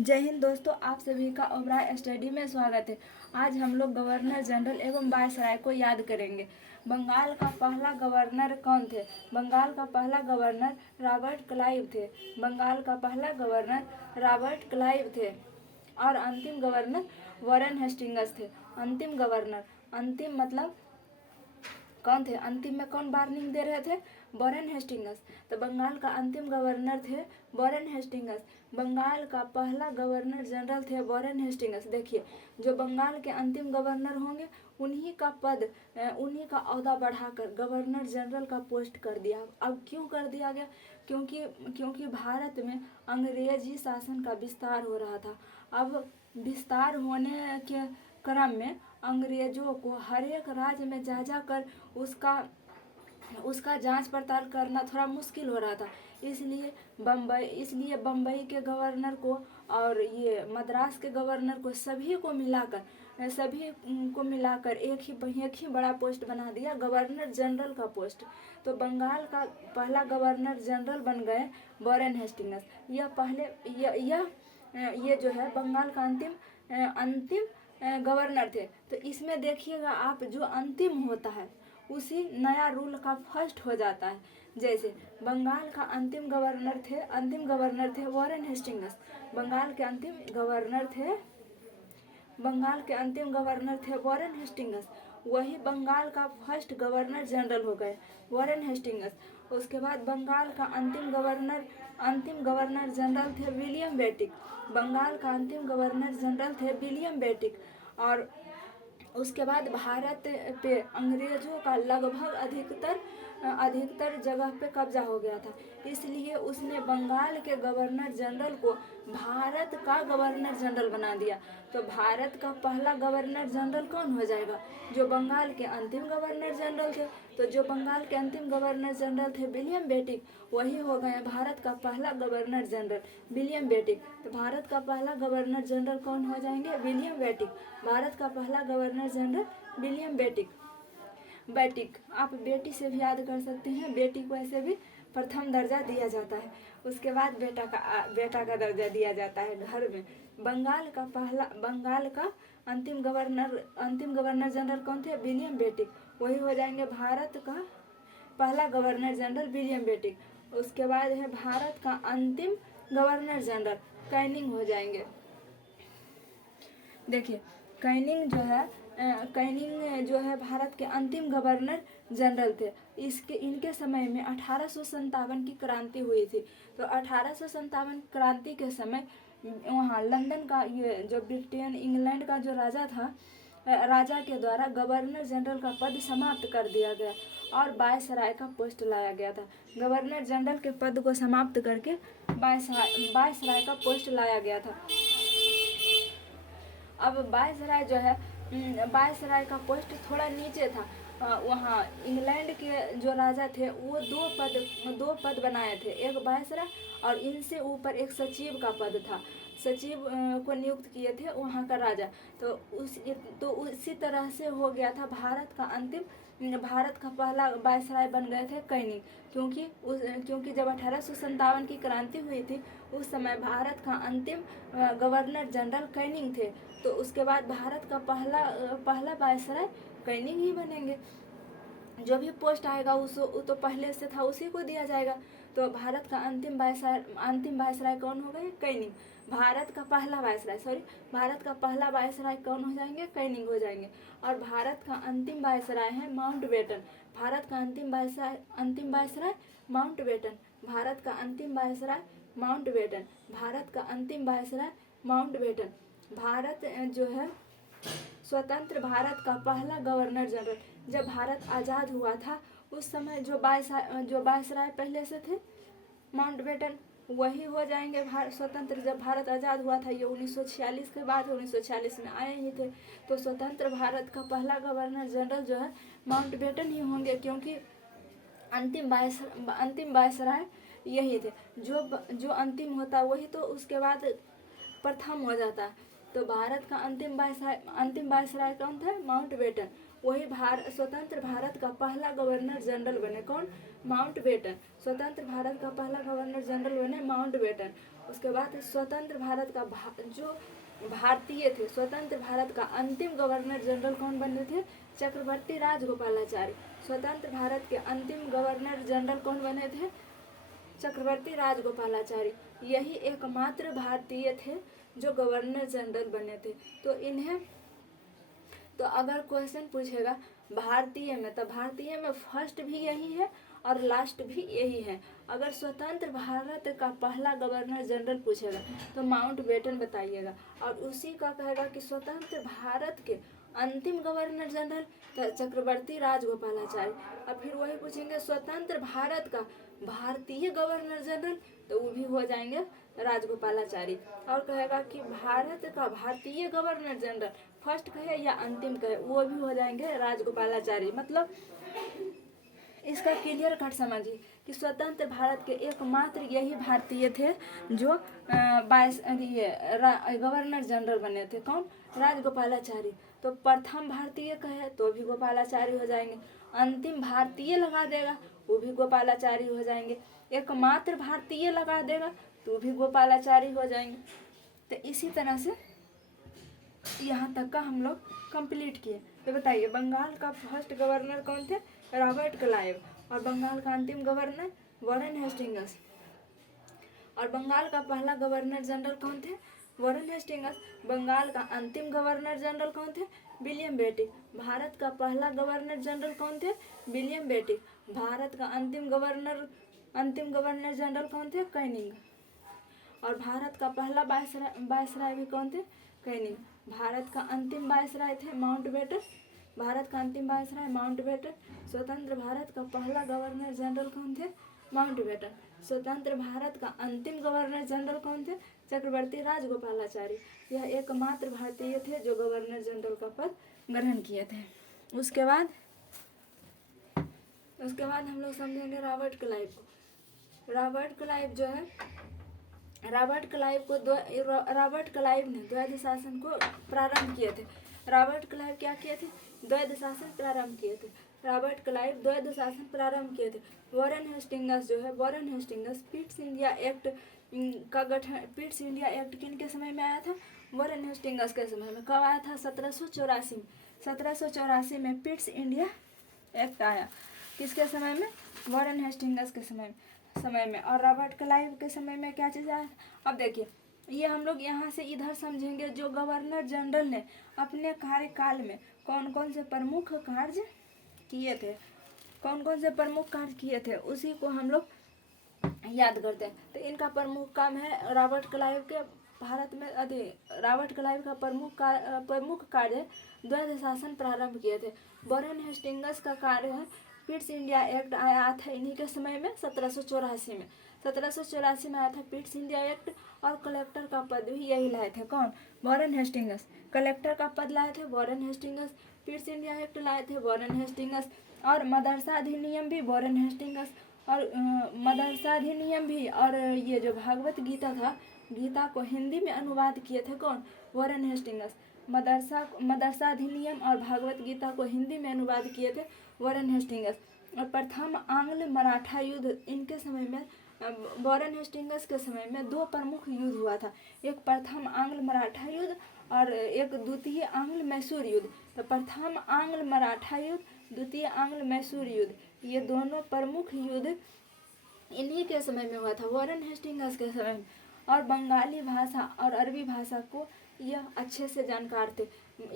जय हिंद दोस्तों, आप सभी का ओबराय स्टडी में स्वागत है। आज हम लोग गवर्नर जनरल एवं वायसराय को याद करेंगे। बंगाल का पहला गवर्नर कौन थे? बंगाल का पहला गवर्नर रॉबर्ट क्लाइव थे। बंगाल का पहला गवर्नर रॉबर्ट क्लाइव थे और अंतिम गवर्नर वॉरेन हेस्टिंग्स थे। अंतिम गवर्नर, अंतिम मतलब कौन थे? अंतिम में कौन वार्निंग दे रहे थे? Warren Hastings. तो बंगाल का अंतिम गवर्नर थे वॉरेन हेस्टिंग्स। बंगाल का पहला गवर्नर जनरल थे वॉरेन हेस्टिंग्स। देखिए, जो बंगाल के अंतिम गवर्नर होंगे उन्हीं का पद, उन्हीं का ओहदा बढ़ाकर गवर्नर जनरल का पोस्ट कर दिया। अब क्यों कर दिया गया? क्योंकि भारत में अंग्रेजी शासन का विस्तार हो रहा था। अब विस्तार होने के क्रम में अंग्रेजों को हर एक राज्य में जा जाकर उसका जांच पड़ताल करना थोड़ा मुश्किल हो रहा था। इसलिए बम्बई के गवर्नर को और ये मद्रास के गवर्नर को सभी को मिलाकर एक ही बड़ा पोस्ट बना दिया, गवर्नर जनरल का पोस्ट। तो बंगाल का पहला गवर्नर जनरल बन गए वॉरेन हेस्टिंग्स। ये जो है बंगाल का अंतिम गवर्नर थे। तो इसमें देखिएगा आप, जो अंतिम होता है उसी नया रूल का फर्स्ट हो जाता है। जैसे बंगाल का अंतिम गवर्नर थे वॉरेन हेस्टिंग्स। बंगाल के अंतिम गवर्नर थे वॉरेन हेस्टिंग्स। वही बंगाल का फर्स्ट गवर्नर जनरल हो गए वॉरेन हेस्टिंग्स। उसके बाद बंगाल का अंतिम गवर्नर जनरल थे विलियम बेटिक। बंगाल का अंतिम गवर्नर जनरल थे विलियम बेटिक। और उसके बाद भारत पे अंग्रेजों का लगभग अधिकतर जगह पे कब्जा हो गया था। इसलिए उसने बंगाल के गवर्नर जनरल को भारत का गवर्नर जनरल बना दिया। तो भारत का पहला गवर्नर जनरल कौन हो जाएगा? जो बंगाल के अंतिम गवर्नर जनरल थे। तो जो बंगाल के अंतिम गवर्नर जनरल थे विलियम बेटिक, वही हो गए भारत का पहला गवर्नर जनरल विलियम बेटिक। तो भारत का पहला गवर्नर जनरल कौन हो जाएंगे? विलियम बेटिक। भारत का पहला गवर्नर जनरल विलियम बेटिक। आप बेटी से भी याद कर सकते हैं। बेटी को ऐसे भी प्रथम दर्जा दिया जाता है। उसके बाद बेटा का दर्जा दिया जाता है घर में। बंगाल का अंतिम गवर्नर जनरल कौन थे? विलियम बेटिक। वही हो जाएंगे भारत का पहला गवर्नर जनरल विलियम बेटिक। उसके बाद है भारत का अंतिम गवर्नर जनरल कैनिंग हो जाएंगे। देखिए, कैनिंग जो है भारत के अंतिम गवर्नर जनरल थे। इनके समय में 1857 की क्रांति हुई थी। तो 1857 क्रांति के समय वहाँ लंदन का, ये जो ब्रिटेन इंग्लैंड का जो राजा था, राजा के द्वारा गवर्नर जनरल का पद समाप्त कर दिया गया और वायसराय का पोस्ट लाया गया था। गवर्नर जनरल के पद को समाप्त करके वायसराय का पोस्ट लाया गया था। अब वायसराय का पोस्ट थोड़ा नीचे था। वहाँ इंग्लैंड के जो राजा थे वो दो पद बनाए थे, एक वायसराय और इनसे ऊपर एक सचिव का पद था। सचिव को नियुक्त किए थे वहाँ का राजा। तो उसी तरह से हो गया था भारत का पहला वायसराय बन गए थे कैनिंग। क्योंकि जब 1857 की क्रांति हुई थी उस समय भारत का अंतिम गवर्नर जनरल कैनिंग थे। तो उसके बाद भारत का पहला वायसराय कैनिंग ही बनेंगे। जो भी पोस्ट आएगा तो पहले से था उसी को दिया जाएगा। तो भारत का अंतिम वायसराय कौन हो गए? कैनिंग। भारत का पहला वायसराय कौन हो जाएंगे? कैनिंग हो जाएंगे। और भारत का अंतिम वायसराय है माउंटबेटन। भारत का अंतिम वायसराय माउंटबेटन। भारत का अंतिम वायसराय माउंटबेटन। भारत का अंतिम वायसराय माउंटबेटन। भारत जो है स्वतंत्र भारत का पहला गवर्नर जनरल, जब भारत आज़ाद हुआ था उस समय जो वायसराय पहले से थे माउंटबेटन, वही हो जाएंगे स्वतंत्र। जब भारत आज़ाद हुआ था, ये 1946 के बाद 1946 में आए ही थे। तो स्वतंत्र भारत का पहला गवर्नर जनरल जो है माउंटबेटन ही होंगे, क्योंकि अंतिम वायसराय यही थे। जो अंतिम होता वही तो उसके बाद प्रथम हो जाता। तो भारत का अंतिम वायसराय कौन था? माउंटबेटन। वही स्वतंत्र भारत का पहला गवर्नर जनरल बने। कौन? माउंटबेटन। स्वतंत्र भारत का पहला गवर्नर जनरल बने माउंटबेटन। उसके बाद स्वतंत्र भारत का जो भारतीय थे, स्वतंत्र भारत का अंतिम गवर्नर जनरल कौन बने थे? चक्रवर्ती राजगोपालाचारी। स्वतंत्र भारत के अंतिम गवर्नर जनरल कौन बने थे? चक्रवर्ती राजगोपालाचारी। यही एकमात्र भारतीय थे जो गवर्नर जनरल बने थे। तो इन्हें, तो अगर क्वेश्चन पूछेगा भारतीय में, तो भारतीय में फर्स्ट भी यही है और लास्ट भी यही है। अगर स्वतंत्र भारत का पहला गवर्नर जनरल पूछेगा तो माउंटबेटन बताइएगा, और उसी का कहेगा कि स्वतंत्र भारत के अंतिम गवर्नर जनरल तो चक्रवर्ती राजगोपालाचारी। अब फिर वही पूछेंगे स्वतंत्र भारत का भारतीय गवर्नर जनरल, तो वो भी हो जाएंगे राजगोपालाचारी। और कहेगा कि भारत का भारतीय गवर्नर जनरल फर्स्ट कहे या अंतिम कहे, वो भी हो जाएंगे राजगोपालाचारी। मतलब इसका क्लियर कट समझिए कि स्वतंत्र भारत के एकमात्र यही भारतीय थे जो गवर्नर जनरल बने थे। कौन? राजगोपालाचारी। तो प्रथम भारतीय कहे तो भी गोपालाचारी हो जाएंगे, अंतिम भारतीय लगा देगा वो भी गोपालाचारी हो जाएंगे, एकमात्र भारतीय लगा देगा तो भी गोपालाचारी हो जाएंगे। तो इसी तरह से यहाँ तक का हम लोग कंप्लीट किए। तो बताइए बंगाल का फर्स्ट गवर्नर कौन थे? Robert Clive. और बंगाल का अंतिम गवर्नर वॉरेन हेस्टिंग्स। और बंगाल का पहला गवर्नर जनरल कौन थे? Warren Hastings. बंगाल का अंतिम गवर्नर जनरल कौन थे? विलियम बेटिक। भारत का पहला गवर्नर जनरल कौन थे? विलियम बेटिक। भारत का अंतिम गवर्नर जनरल कौन थे? कैनिंग। और भारत का पहला वायसराय भी कौन थे? कैनिंग। भारत का अंतिम वायसराय थे माउंटबेटन। भारत का अंतिम वायसराय माउंटबेटन। स्वतंत्र भारत का पहला गवर्नर जनरल कौन थे? माउंटबेटन। स्वतंत्र भारत का अंतिम गवर्नर जनरल कौन थे? चक्रवर्ती राजगोपालाचारी। यह एकमात्र भारतीय थे जो गवर्नर जनरल का पद ग्रहण किए थे। उसके बाद हम लोग समझेंगे रॉबर्ट क्लाइव को। रॉबर्ट क्लाइव ने द्वैध शासन को प्रारंभ किए थे। रॉबर्ट क्लाइव क्या किए थे? द्वैध शासन प्रारंभ किए थे। रॉबर्ट क्लाइव द्वैध शासन प्रारंभ किए थे। वॉरेन हेस्टिंग्स जो है, Warren Hastings Pitt's India act का गठन, पिट्स इंडिया एक्ट किन के समय में आया था? वॉरेन हेस्टिंग्स के समय में। कब आया था? 1784 में। 1784 में पिट्स इंडिया एक्ट आया। किसके समय में? वॉरेन हेस्टिंग्स के समय में। और रॉबर्ट क्लाइव के समय में क्या चीज़ आया? अब देखिए ये हम लोग यहाँ से इधर समझेंगे जो गवर्नर जनरल ने अपने कार्यकाल में कौन कौन से प्रमुख कार्य किए थे, उसी को हम लोग याद करते हैं। तो इनका प्रमुख काम है रॉबर्ट क्लाइव के रॉबर्ट क्लाइव का प्रमुख कार्य द्वैध शासन प्रारंभ किए थे। वॉरेन हेस्टिंग्स का कार्य है पिट्स इंडिया एक्ट आया था इन्हीं के समय में 1784 में। 1784 में आया था पिट्स इंडिया एक्ट, और कलेक्टर का पद भी यही लाए थे। कौन? Warren Hastings. कलेक्टर का पद लाए थे Warren Hastings. Pitt's India act लाए थे वॉरेन हेस्टिंग्स। और मदरसा अधिनियम भी वॉरेन हेस्टिंग्स। और और ये जो भागवत गीता था, गीता को हिंदी में अनुवाद किए थे कौन? Warren Hastings. मदरसा अधिनियम और भागवत गीता को हिंदी में अनुवाद किए थे वॉरेन हेस्टिंग्स। और प्रथम आंग्ल मराठा युद्ध इनके समय में, वॉरेन हेस्टिंग्स के समय में दो प्रमुख युद्ध हुआ था। एक प्रथम आंग्ल मराठा युद्ध और एक द्वितीय आंग्ल मैसूर युद्ध। तो प्रथम आंग्ल मराठा युद्ध, द्वितीय आंग्ल मैसूर युद्ध, ये दोनों प्रमुख युद्ध इन्हीं के समय में हुआ था, वॉरेन हेस्टिंग्स के समय में। और बंगाली भाषा और अरबी भाषा को यह अच्छे से जानकार थे।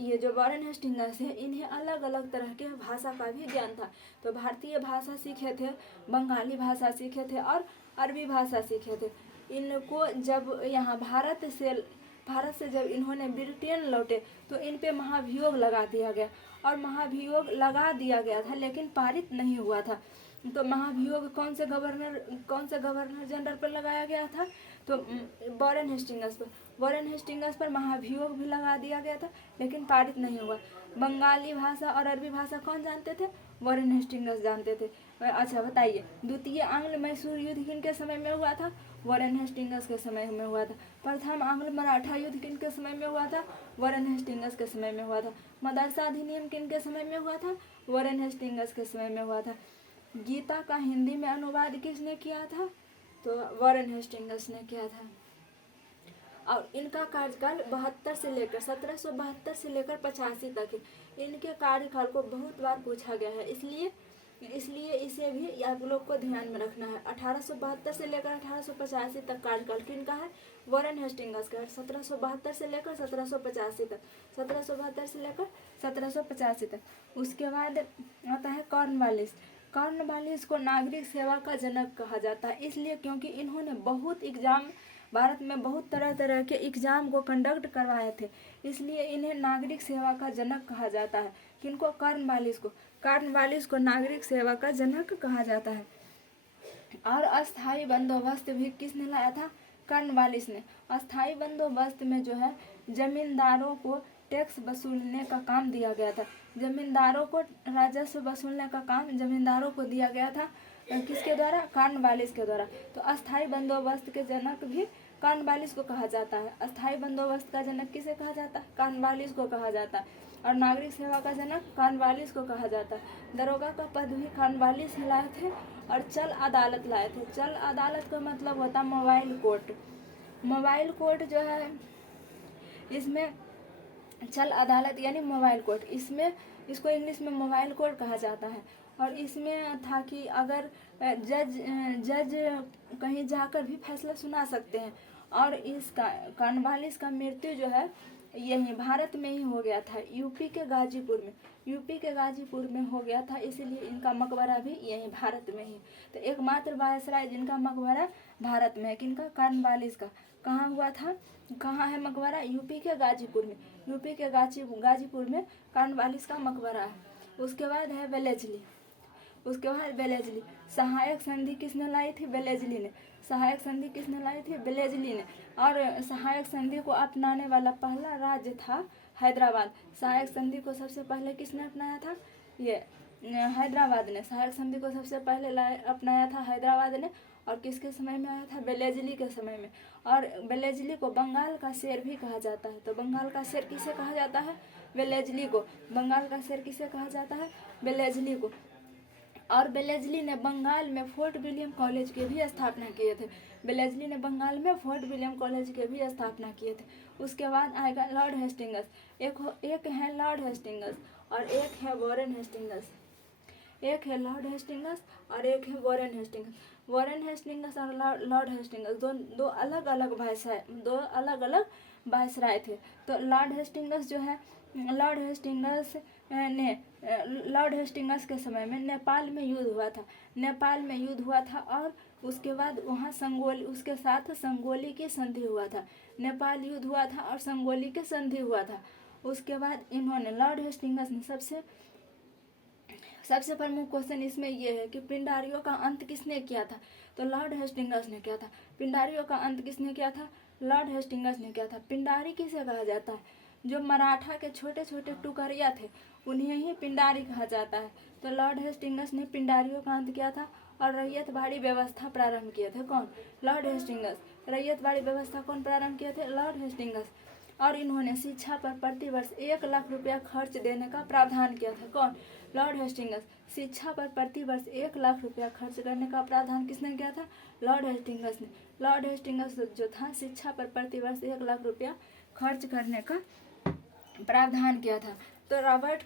ये जो वॉरेन हेस्टिंग्स है इन्हें अलग अलग तरह के भाषा का भी ज्ञान था। तो भारतीय भाषा सीखे थे, बंगाली भाषा सीखे थे और अरबी भाषा सीखे थे। इनको जब यहाँ भारत से जब इन्होंने ब्रिटेन लौटे तो इन पे महाभियोग लगा दिया गया, और महाभियोग लगा दिया गया था लेकिन पारित नहीं हुआ था। तो महाभियोग कौन से गवर्नर जनरल पर लगाया गया था? तो वॉरेन हेस्टिंग्स पर महाभियोग भी लगा दिया गया था लेकिन पारित नहीं हुआ। बंगाली भाषा और अरबी भाषा कौन जानते थे? वॉरेन हेस्टिंग्स जानते थे। अच्छा बताइए द्वितीय आंग्ल मैसूर युद्ध किनके समय में हुआ था? वॉरेन हेस्टिंगस के समय में हुआ था। प्रथम आंग्ल मराठा युद्ध किन के समय में हुआ था? वॉरेन हेस्टिंगस के समय में हुआ था। मदरसा अधिनियम किन के समय में हुआ था? वॉरेन हेस्टिंगस के समय में हुआ था। गीता का हिंदी में अनुवाद किसने किया था? तो वॉरेन हेस्टिंगस ने किया था। और इनका कार्यकाल 72 से लेकर 1772 से लेकर 85 तक है। इनके कार्यकाल को बहुत बार पूछा गया है, इसलिए इसे भी आप लोग को ध्यान में रखना है। 1872 से लेकर 1885 तक कार्यकाल किनका है? वॉरेन हेस्टिंगस का है। 1772 से लेकर 1785 तक, 1772 से लेकर 1785 तक। उसके बाद आता है कॉर्नवालिस। कॉर्नवालिस को नागरिक सेवा का जनक कहा जाता है, इसलिए क्योंकि इन्होंने बहुत एग्जाम, भारत में बहुत तरह तरह के एग्जाम को कंडक्ट करवाए थे, इसलिए इन्हें नागरिक सेवा का जनक कहा जाता है। किनको? कॉर्नवालिस को नागरिक सेवा का जनक कहा जाता है। और अस्थाई बंदोबस्त भी किसने लाया था? कॉर्नवालिस ने। अस्थाई बंदोबस्त में जो है जमींदारों को टैक्स वसूलने का काम दिया गया था। जमींदारों को राजस्व वसूलने का काम जमींदारों को दिया गया था। किसके द्वारा? कॉर्नवालिस के द्वारा। तो अस्थाई बंदोबस्त के जनक भी कॉर्नवालिस को कहा जाता है। अस्थाई बंदोबस्त का जनक किसे कहा जाता है? कॉर्नवालिस को कहा जाता है। और नागरिक सेवा का जनक कॉर्नवालिस को कहा जाता है। दरोगा का पद भी कॉर्नवालिस ही लाए थे। और चल अदालत लाए थे। चल अदालत का मतलब होता है मोबाइल कोर्ट। मोबाइल कोर्ट जो है, इसमें चल अदालत यानी मोबाइल कोर्ट, इसको इंग्लिश में मोबाइल कोर्ट कहा जाता है। और इसमें था कि अगर जज कहीं जाकर भी फैसला सुना सकते हैं। और इसका कॉर्नवालिस का मृत्यु जो है यही भारत में ही हो गया था, यूपी के गाजीपुर में हो गया था, इसीलिए इनका मकबरा भी यही भारत में ही। तो एकमात्र वायसराय जिनका मकबरा भारत में है, किनका? कॉर्नवालिस का। कहाँ हुआ था? कहाँ है मकबरा? यूपी के गाजीपुर में। यूपी के गाजीपुर में कॉर्नवालिस का मकबरा है। उसके बाद है वेलेजली। सहायक संधि किसने लाई थी? वेलेजली ने। सहायक संधि किसने लाई थी? वेलेजली ने। और सहायक संधि को अपनाने वाला पहला राज्य था हैदराबाद। सहायक संधि को सबसे पहले किसने अपनाया था? ये हैदराबाद ने। सहायक संधि को सबसे पहले अपनाया था हैदराबाद ने। और किसके समय में आया था? वेलेजली के समय में। और वेलेजली को बंगाल का शेर भी कहा जाता है। तो बंगाल का शेर किसे कहा जाता है? वेलेजली को। बंगाल का शेर किसे कहा जाता है? वेलेजली को। और वेलेजली ने बंगाल में फोर्ट विलियम कॉलेज के भी स्थापना किए थे। वेलेजली ने बंगाल में फोर्ट विलियम कॉलेज के भी स्थापना किए थे। उसके बाद आएगा लॉर्ड हेस्टिंगस। एक है लॉर्ड हेस्टिंगस और एक है वॉरेन हेस्टिंगस। एक है लॉर्ड हेस्टिंगस और एक है वॉरेन हेस्टिंगस। वॉरेन हेस्टिंगस और लॉर्ड हेस्टिंगस दो अलग अलग वायसराय थे। तो लॉर्ड हेस्टिंगस जो है, लॉर्ड हेस्टिंगस के समय में नेपाल में युद्ध हुआ था। और उसके बाद वहाँ उसके साथ संगोली की संधि हुआ था। नेपाल युद्ध हुआ था और संगोली की संधि हुआ था। उसके बाद इन्होंने लॉर्ड हेस्टिंगस ने सबसे प्रमुख क्वेश्चन इसमें यह है कि पिंडारियों का अंत किसने किया था? तो लॉर्ड हेस्टिंगस ने किया था। पिंडारियों का अंत किसने किया था? लॉर्ड हेस्टिंगस ने किया था। पिंडारी किसे कहा जाता है? जो मराठा के छोटे छोटे टुकड़िया थे उन्हें ही पिंडारी कहा जाता है। तो लॉर्ड हेस्टिंगस ने पिंडारियों का अंत किया था और रैयतवाड़ी व्यवस्था प्रारंभ किए थे। कौन? Lord Hastings. रैयतवाड़ी व्यवस्था कौन प्रारंभ किए थे? Lord Hastings. और इन्होंने शिक्षा पर प्रतिवर्ष 1 लाख रुपया खर्च देने का प्रावधान किया था। कौन? Lord Hastings. शिक्षा पर प्रतिवर्ष 1 लाख रुपया खर्च करने का प्रावधान किसने किया था? लॉर्ड हेस्टिंगस ने। लॉर्ड हेस्टिंगस जो था शिक्षा पर प्रतिवर्ष 1 लाख रुपया खर्च करने का प्रावधान किया था। तो रॉबर्ट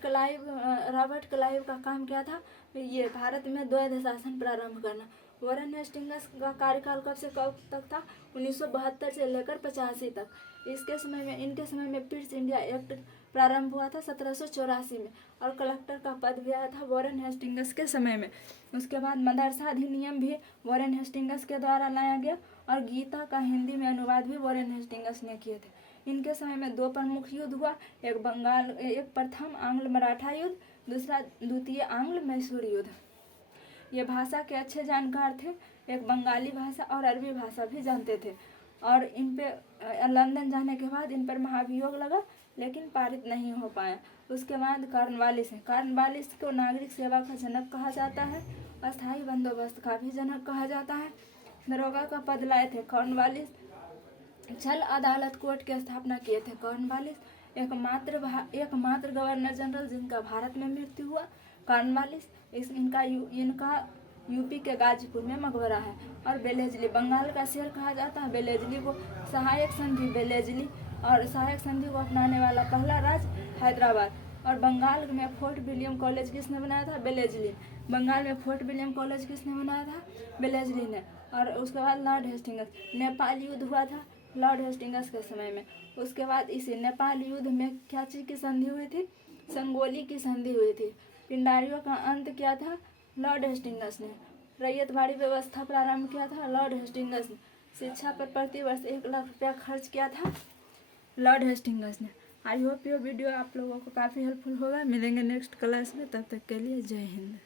क्लाइव का काम क्या था? ये भारत में द्वैध शासन प्रारंभ करना। वॉरेन हेस्टिंगस का कार्यकाल कब से कब तक था? 1972 से लेकर 85 तक। इनके समय में पिट्स इंडिया एक्ट प्रारंभ हुआ था 1784 में। और कलेक्टर का पद भी आया था वॉरेन हेस्टिंगस के समय में। उसके बाद मदरसा अधिनियम भी वॉरेन हेस्टिंगस के द्वारा लाया गया। और गीता का हिंदी में अनुवाद भी वॉरेन हेस्टिंगस ने किए थे। इनके समय में 2 प्रमुख युद्ध हुआ, एक प्रथम आंग्ल मराठा युद्ध, दूसरा द्वितीय आंग्ल मैसूर युद्ध। ये भाषा के अच्छे जानकार थे, एक बंगाली भाषा और अरबी भाषा भी जानते थे। और इन पे लंदन जाने के बाद इन पर महाभियोग लगा लेकिन पारित नहीं हो पाया। उसके बाद कॉर्नवालिस को नागरिक सेवा का जनक कहा जाता है, अस्थायी बंदोबस्त का भी जनक कहा जाता है। दरोगा का पद लाए थे कॉर्नवालिस। छल अदालत कोर्ट की स्थापना किए थे कॉर्नवालिस। एकमात्र गवर्नर जनरल जिनका भारत में मृत्यु हुआ कॉर्नवालिस। इनका यूपी के गाजीपुर में मकबरा है। और बेलेजली बंगाल का शेर कहा जाता है बेलेजली को। सहायक संधि बेलेजली, और सहायक संधि को अपनाने वाला पहला राज्य हैदराबाद। और बंगाल में फोर्ट विलियम कॉलेज किसने बनाया था? बेलेजली। बंगाल में फोर्ट विलियम कॉलेज किसने बनाया था? बेलेजली ने। और उसके बाद लॉर्ड हेस्टिंग्स। नेपाल युद्ध हुआ था लॉर्ड हेस्टिंग्स के समय में। उसके बाद इसी नेपाल युद्ध में क्या चीज़ की संधि हुई थी? संगोली की संधि हुई थी। पिंडारियों का अंत किया था? लॉर्ड हेस्टिंग्स ने। रैयतवाड़ी व्यवस्था प्रारंभ किया था? लॉर्ड हेस्टिंग्स ने। शिक्षा पर प्रतिवर्ष 1 लाख रुपया खर्च किया था? लॉर्ड हेस्टिंग्स ने। आई होप ये वीडियो आप लोगों को काफ़ी हेल्पफुल होगा। मिलेंगे नेक्स्ट क्लास में, तब तक के लिए जय हिंद।